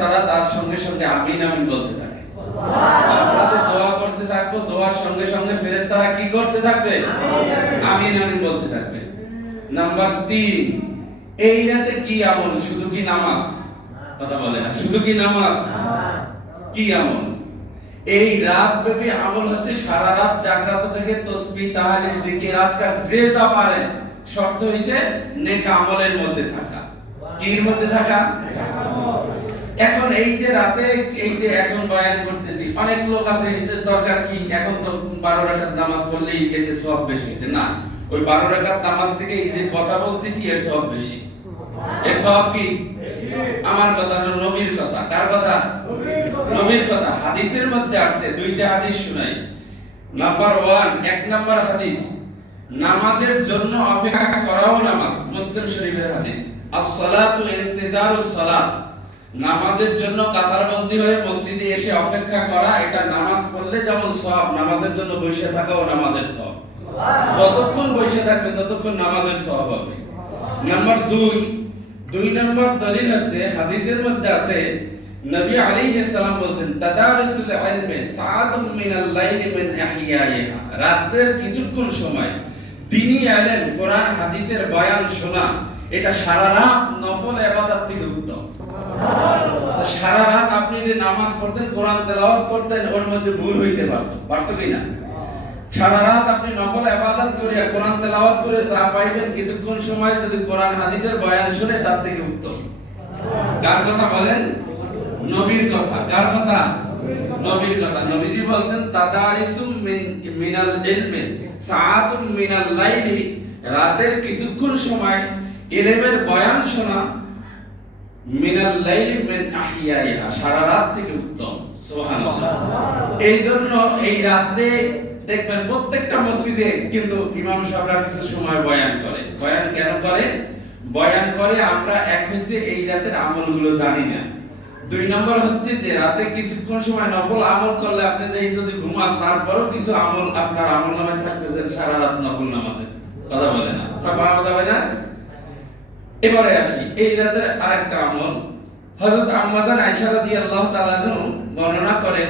ফেরেশতারা তার সঙ্গে সঙ্গে আমিন আমিন বলতে থাকে। আমরা যে দোয়া করতে থাকবো, দোয়ার সঙ্গে সঙ্গে ফেরেশতারা কি করতে থাকবে? আমিন আমিন বলতে থাকবে। নাম্বার 3, এই রাতে কি আমল? শুধু কি নামাজ? কথা বলে না, শুধু কি নামাজ? কি আমল? এই রাত ব্যাপী আমল হচ্ছে সারা রাত জাগরাত থেকে তাসবিহ, তাহলিল, জিকির, আজকার যে যা পারেন, শর্ত হইছে নেক আমলের মধ্যে থাকা। কির মধ্যে থাকা? এখন এই যে রাতে, এই যে এখন বয়ান করতেছি, অনেক লোক আছে দরকার কি এখন তো 12 রাকাত নামাজ পড়লেই এতে সওয়াব বেশি হইতে না। ওই 12 রাকাত নামাজ থেকে এই যে কথা বলতেছি এর সওয়াব বেশি। এর সওয়াব কি? আমার কথা না, নবীর কথা। কার কথা? নবীর কথা। হাদিসের মধ্যে আসছে, দুইটা হাদিস শুনাই। নাম্বার 1, 1 নাম্বার হাদিস, নামাজের জন্য অপেক্ষা করাও নামাজ। মুসলিম শরীফের হাদিস, as-সালাতু ইন্তিজারুস সালাত, নামাজের জন্য কাতারবন্দি হয়ে মসজিদে এসে অপেক্ষা করা, এটা নামাজ পড়লে যেমন সওয়াব, নামাজের জন্য বসে থাকাও নামাজের সওয়াব। যতক্ষণ বসে থাকবে ততক্ষণ নামাজের সওয়াব হবে। নাম্বার 2 নম্বর দলিল হচ্ছে হাদিসের মধ্যে আছে, নবী আলাইহিস সালাম বলেছেন, তাদারুসুল ইলমি সাআতুম মিনাল লাইলি মিন ইহইয়াইহা, রাতের কিছুক্ষণ সময় দ্বীনি ইলম, কোরআন হাদিসের বয়ান শোনা, এটা সারা রাত নফল ইবাদত থেকে উত্তম। সুবহানাল্লাহ। সারা রাত আপনি যে নামাজ পড়তেন, কোরআন তেলাওয়াত করতেন, ওর মধ্যে ভুল হইতে পারতো কি না? সারা রাত আপনি নফল ইবাদত করে কোরআন তেলাওয়াত করে যা পাইবেন, কিছুক্ষণ সময় যদি কোরআন হাদিসের বয়ান শুনে, তার থেকে উত্তম। কার কথা বলেন? নবীর কথা। কার কথা? নবীর কথা। নবীজি বলেন, তাদারিসুম মিনাল ইলমি সাআতুম মিনাল লাইলি, রাতের কিছুক্ষণ সময় ইলমের বয়ান শোনা, মিনাল লাইলি মিন আহইয়াইহা, সারা রাত থেকে উত্তম। সুবহানাল্লাহ। এইজন্য এই রাতে দেখবেন প্রত্যেকটা মসজিদে কিন্তু ইমাম সাহেবরা কিছু সময় বয়ান করে। বয়ান কেন করে? বয়ান করে আমরা এক হচ্ছে এই রাতের আমলগুলো জানি না। 2 নম্বর হচ্ছে যে রাতে কিছুক্ষণ সময় নফল আমল করলে আপনি যেই যদি ঘুমান, তারপরেও কিছু আমল আপনার আমলনামায় থাকবে যে সারা রাত নফল নামাজে। কথা বলে না, তা পাওয়া যাবে না। এবারে আসি এই রাতের আরেকটা আমল। হযরত আম্মা জান আয়েশা রাদিয়াল্লাহু তাআলা বর্ণনা করেন,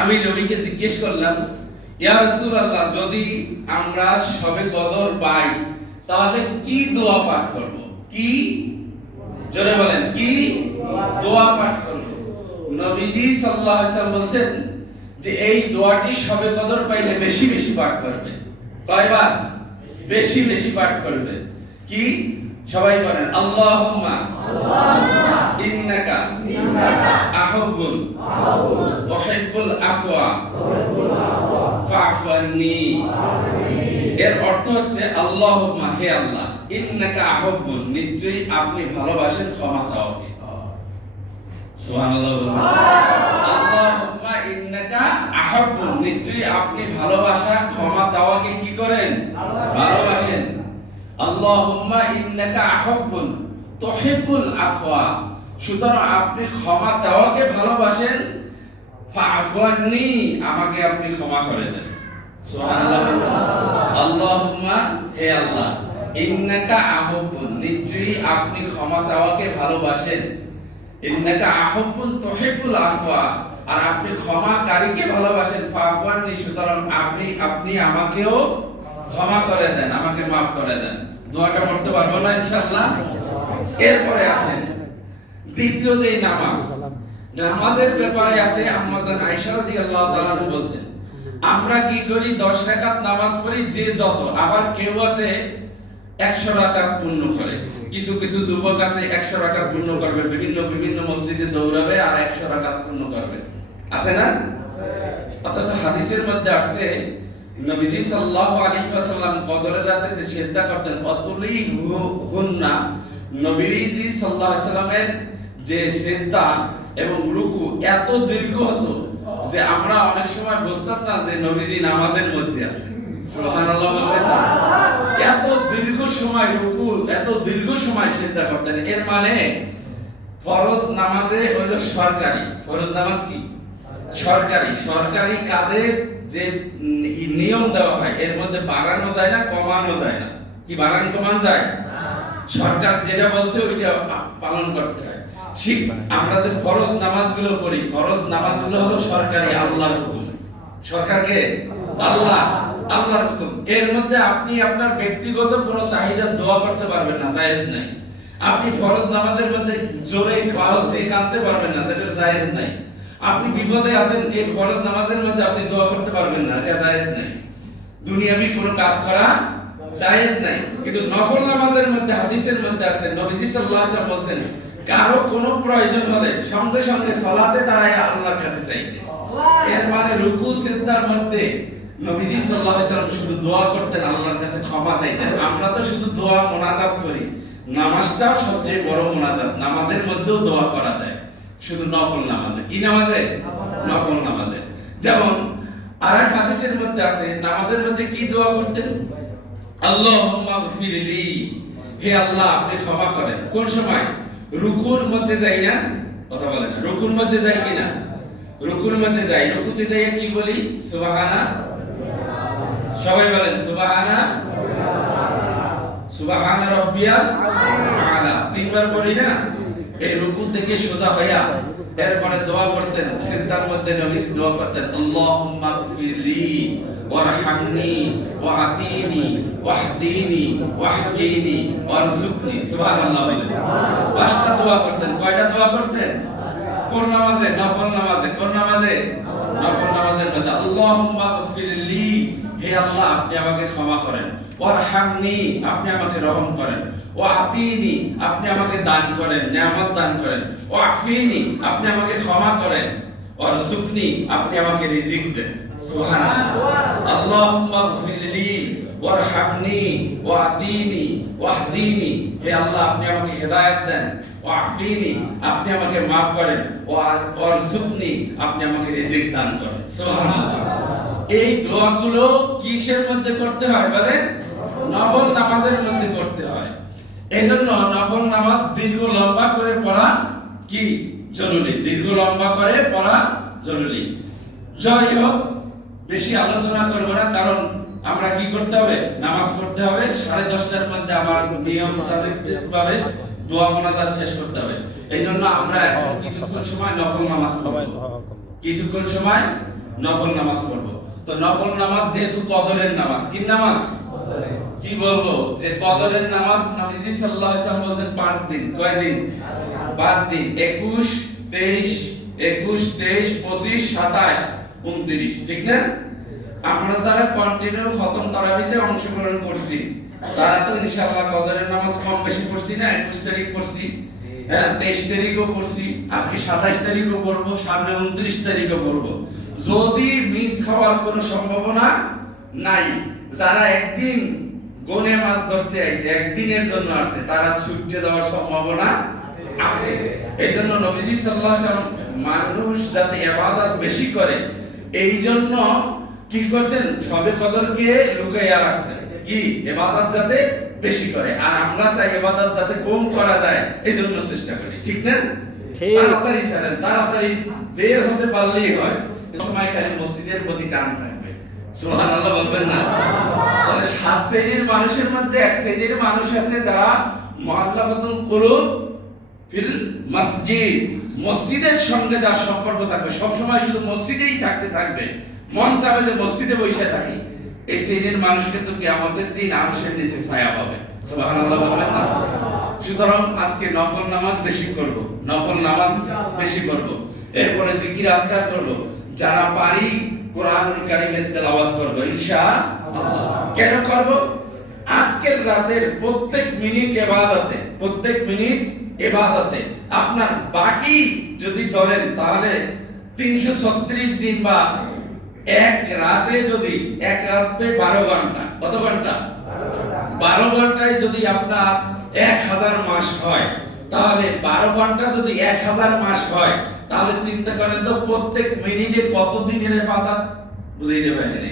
আমি নবীকে জিজ্ঞেস করলাম, ইয়া রাসূলুল্লাহ, যদি আমরা শবে কদর পাই তাহলে কি দোয়া পাঠ করব? কি? জোরে বলেন, কি দোয়া পাঠ করব? নবীজি সাল্লাল্লাহু আলাইহি ওয়াসাল্লাম বলেন যে এই দোয়াটি শবে কদর পাইলে বেশি বেশি পাঠ করবে। কয়বার? বেশি বেশি পাঠ করবে। কি? সবাই বলেন, আল্লাহুম্মা ইন্নাকা আহুব্বুল তুহিব্বুল আফওয়া ফা'ফু আন্নী। এর অর্থ হচ্ছে, আল্লাহুম্মা, হে আল্লাহ, ইন্নাকা আহুব্বুন, নিশ্চয়ই আপনি ভালোবাসেন ক্ষমা চাওয়াকে। সুবহানাল্লাহ। আল্লাহুম্মা ইন্নাকা আহুব্বুন, নিশ্চয়ই আপনি ভালোবাসা ক্ষমা চাওয়াকে কি করেন? ভালোবাসেন। আল্লাহুম্মা ইন্নাকা আহুব্বুন তুহিব্বুল আফওয়া, সুতরাং আপনি ক্ষমা চাওয়াকে ভালোবাসেন। ফা'ফু আন্নী, আমাকে আপনি ক্ষমা করে দেন। সুবহানাল্লাহ। আল্লাহুম্মা, হে আল্লাহ, ইন্নাকা আহুব্বুন, নিশ্চয়ই আপনি ক্ষমা চাওয়াকে ভালোবাসেন। ইন্নাকা আহুব্বুন তুহিব্বুল আফওয়া, আর আপনি ক্ষমাকারীকে ভালোবাসেন। ফা'ফু আন্নী, সুতরাং আপনি আমাকেও ক্ষমা করে দেন, আমাকে maaf করে দেন। দোয়াটা পড়তে পারবো না ইনশাআল্লাহ? এরপরে আসেন দ্বিতীয় যে নামাজ, নামাজের ব্যাপারে আছে আম্মা জান আয়েশা রাদিয়াল্লাহু তাআলা বলেন, আমরা কি করি 10 রাকাত নামাজ পড়ি যে যত, আবার কেউ আছে 100 রাকাত পূর্ণ করে। কিছু কিছু যুবক আছে 100 রাকাত পূর্ণ করবে, বিভিন্ন মসজিদে দৌড়াবে আর 100 রাকাত পূর্ণ করবে, আছে না? অথচ হাদিসের মধ্যে আছে, নবীজি সাল্লাল্লাহু আলাইহি ওয়াসাল্লাম কদরের রাতে যে সিজদা করতেন, অতুলি হুন্না, নবীজি সাল্লাল্লাহু আলাইহি ওয়াসাল্লামের যে সিজদা এবং রুকু এত দীর্ঘ হতো যে আমরা অনেক সময় বুঝতাম না যে নবীজি নামাজের মধ্যে আছে। সুবহানাল্লাহ বলবেন না? এত দীর্ঘ সময় রুকু, এত দীর্ঘ সময় সিজদা করতেন। এর মানে ফরজ নামাজে হলো সরকারি, ফরজ নামাজ কি? সরকারি কাজে যে নিয়ম দেওয়া হয় এর মধ্যে বাড়ানো যায় না, কমানো যায় না। কি বাড়ানো কমানো যায়? সরকার যেটা বলছে ওইটা পালন করতে হয়। আমরা যে ফরজ নামাজগুলো পড়ি, ফরজ নামাজগুলো হলো সরকারি, আল্লাহর হুকুম। সরকারকে আল্লাহ, আল্লাহর হুকুম। এর মধ্যে আপনি আপনার ব্যক্তিগত কোনো চাহিদা দোয়া করতে পারবেন না, জায়েজ নাই। আপনি ফরজ নামাজের মধ্যে জোরে আওয়াজ দিয়ে কাঁদতে পারবেন না, যেটা জায়েজ নাই। আপনি বিপদে আছেন, এই ফরজ নামাজের মধ্যে আপনি দোয়া করতে পারবেন না, এটা জায়েজ নাই। দুনিয়াবি কোনো কাজ করা জায়েজ নাই। কিন্তু নফল নামাজের মধ্যে হাদিসের মধ্যে আছে, নবীজি সাল্লাল্লাহু আলাইহি ওয়াসাল্লাম বলেন, কারো কোনো প্রয়োজন হলে সঙ্গে সঙ্গে সালাতে দাঁড়ায় আল্লাহর কাছে চাইতে। এর মানে রুকু সিজদার মধ্যে নবীজি সাল্লাল্লাহু আলাইহি ওয়াসাল্লাম শুধু দোয়া করতেন, আল্লাহর কাছে ক্ষমা চাইতেন। আমরা তো শুধু দোয়া মুনাজাত করি, নামাজটাও সবচেয়ে বড় মুনাজাত। নামাজের মধ্যেও দোয়া করা যায়, শুধু নফল নামাজে। কি নামাজে? নফল নামাজে। যেমন আরেক হাদিসের মধ্যে আছে, নামাজের মধ্যে কি দোয়া করতেন? আল্লাহুম্মা গফিরলি, হে আল্লাহ আপনি ক্ষমা করেন। কোন সময়? রুকুর মধ্যে যাই না? কথা বলে না, রুকুর মধ্যে যাই কিনা? রুকুর মধ্যে যাই। রুকুতে যাই কি বলি? সুবহানা, সবাই বলেন সুবহানা, সুবহানা রাব্বিয়াল আলা। তিনবার পড়ি না? এই রুকু থেকে সোজা হইয়া এরপরে দোয়া করতেন। সিজদার মধ্যে নবী দোয়া করতেন, আল্লাহুম্মা গফিরলি ওয়ারহামনি ওয়াতিনি ওয়াহদিনি ওয়াহফিনি ওয়ারযুকনি। সুবহানাল্লাহ। পাঁচটা দোয়া করতেন। কয়টা দোয়া করতেন? কোন নামাজে? নফল নামাজে। কোন নামাজে? নফল নামাজের মধ্যে আল্লাহুম্মা গফিরলি, হে আল্লাহ আপনি আমাকে ক্ষমা করেন। ওয়ারহামনি, আপনি আমাকে রহম করেন। ওয়াতিনি, আপনি আমাকে দান করেন, নিয়ামত দান করেন। ওয়াফিনি, আপনি আমাকে ক্ষমা করেন। ওয়ারযুকনি, আপনি আমাকে রিজিক দেন। সুবহানাল্লাহ। আল্লাহুম্মা গফিরলি ওয়ারহামনি ওয়াতিনি ওয়াহদিনি, হে আল্লাহ আপনি আমাকে হেদায়েত দেন। ওয়াফিনি, আপনি আমাকে maaf করেন। ওয়ারযুকনি, আপনি আমাকে রিজিক দান করেন। সুবহানাল্লাহ। এই দোয়াগুলো কিসের মধ্যে করতে হয় বলেন? নফল নামাজের মধ্যে করতে হয়। এজন্য নফল নামাজ দীর্ঘ লম্বা করে পড়া কি জরুরি, দীর্ঘ লম্বা করে পড়া জরুরি। যাই হোক, বেশি আলোচনা করব না, কারণ আমরা কি করতে হবে? নামাজ পড়তে হবে। 10:30টার মধ্যে আমার নিয়ম ভাবে দোয়া মোনাজাত শেষ করতে হবে। এইজন্য আমরা এখন কিছুক্ষণ সময় নফল নামাজ পড়ব, কিছুক্ষণ সময় নফল নামাজ পড়ব। তো নফল নামাজ যেহেতু কদরের নামাজ, কি নামাজ? কি বলবো যে কদরের নামাজ নবীজি সাল্লাল্লাহু আলাইহি ওয়াসাল্লাম বলেন 5 দিন। কয় দিন? 5 দিন। 21, 23, 25, 27, 29, ঠিক না? আমরা যারা কন্টিনিউ খতম তারাবিতে অংশগ্রহণ করছি, তারা তো ইনশাআল্লাহ কদরের নামাজ কম বেশি পড়ছি না? 21 তারিখ পড়ছি, হ্যাঁ 23 তারিখও পড়ছি, আজকে 27 তারিখও পড়বো, সামনে 29 তারিখও পড়বো। যদি মিস হওয়ার কোনো সম্ভাবনা নাই, যারা একদিন গনে মাছ ধরতে আইছে, একদিনের জন্য আসছে, তারা ছুটে যাওয়ার সম্ভাবনা আছে। এই জন্য নবীজি সাল্লাল্লাহু আলাইহি ওয়াসাল্লাম মানুষ যাতে ইবাদত বেশি করে, এই জন্য কি করছেন? সবে কদরকে লুকাইয়া রাখছেন, কি ইবাদত যাতে বেশি করে। আর আমরা চাই ইবাদত যাতে কম করা যায়, এই জন্য চেষ্টা করি, ঠিক না? তাড়াতাড়ি ছাড়েন, তাড়াতাড়ি বের হতে পারলেই হয়। সময় খালি মসজিদের প্রতি টান থাকবে। সুবহানাল্লাহ বলবেন না? তাহলে 7 শ্রেণীর মানুষের মধ্যে এক শ্রেণীর মানুষ আছে যারা মুআল্লাকাতুল কুলুব ফিল মসজিদ, মসজিদের সঙ্গে যার সম্পর্ক থাকবে, সব সময় শুধু মসজিদেই থাকবে, মন চাবে যে মসজিদে বসে থাকি, এই শ্রেণীর মানুষ কিন্তু কিয়ামতের দিন আরশের নিচে ছায়া পাবে। সুবহানাল্লাহ বলবেন না? সুতরাং আজকে নফল নামাজ বেশি করব, নফল নামাজ বেশি করব, এরপরে জিকির আজকার করব, যারা পারি কোরআনুল কারীমের তেলাওয়াত করব ইনশাআল্লাহ। কেন করব? আজকের রাতের প্রত্যেক মিনিট ইবাদতে, প্রত্যেক মিনিট ইবাদতে আপনার বাকি যদি ধরেন তাহলে 336 দিন বা এক রাতে, যদি এক রাতে 12 ঘন্টা, কত ঘন্টা? 12 ঘন্টায় যদি আপনার 1000 মাস হয়, তাহলে 12 ঘন্টা যদি 1000 মাস হয়, তাহলে চিন্তা করেন তো প্রত্যেক মিনিটে কত দিনের ইবাদত। বুঝাইতে পারেন?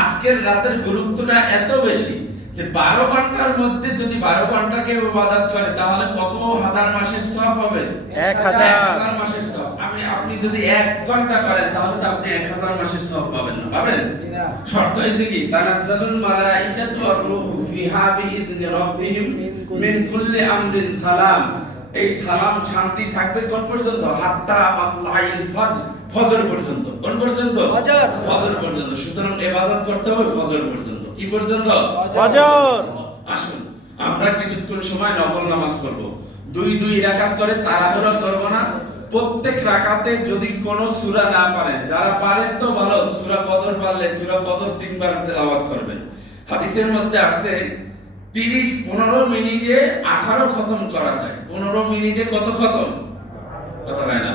আজকের রাতের গুরুত্বটা এত বেশি যে 12 ঘন্টার মধ্যে যদি 12 ঘন্টা কেউ ইবাদত করে, তাহলে কত হাজার মাসের সওয়াব হবে? 1000 মাসের সওয়াব। আপনি যদি 1 ঘন্টা করেন তাহলে তো আপনি 1000 মাসের সওয়াব পাবেন না, পাবেন? শর্ত হইছে কি তানাজ্জালুল মালাইকাতু ওয়ার রূহু ফিহা বিইذনি রাব্বিহিম মিন কুল্লি আমরিন সালাম। এই সালাম শান্তি থাকবে কোন পর্যন্ত? হাত্তা মাতলাইল ফজর, ফজর পর্যন্ত। কোন পর্যন্ত? ফজর, ফজর পর্যন্ত। সুতরাং ইবাদত করতে হবে ফজর পর্যন্ত। কি পর্যন্ত? ফজর। আসুন আমরা কিছুক্ষণ সময় নফল নামাজ করব। 2 রাকাত করে তাড়াহুড়া করব না। প্রত্যেক রাকাতে যদি কোন সূরা না পারেন, যারা পারেন তো ভালো, সূরা কদর পারলে সূরা কদর 3 বার তেলাওয়াত করবেন। হাদিসের মধ্যে আছে 15 মিনিটে 18 খতম করা যায়। 15 মিনিটে কত খতম? কথা হয় না।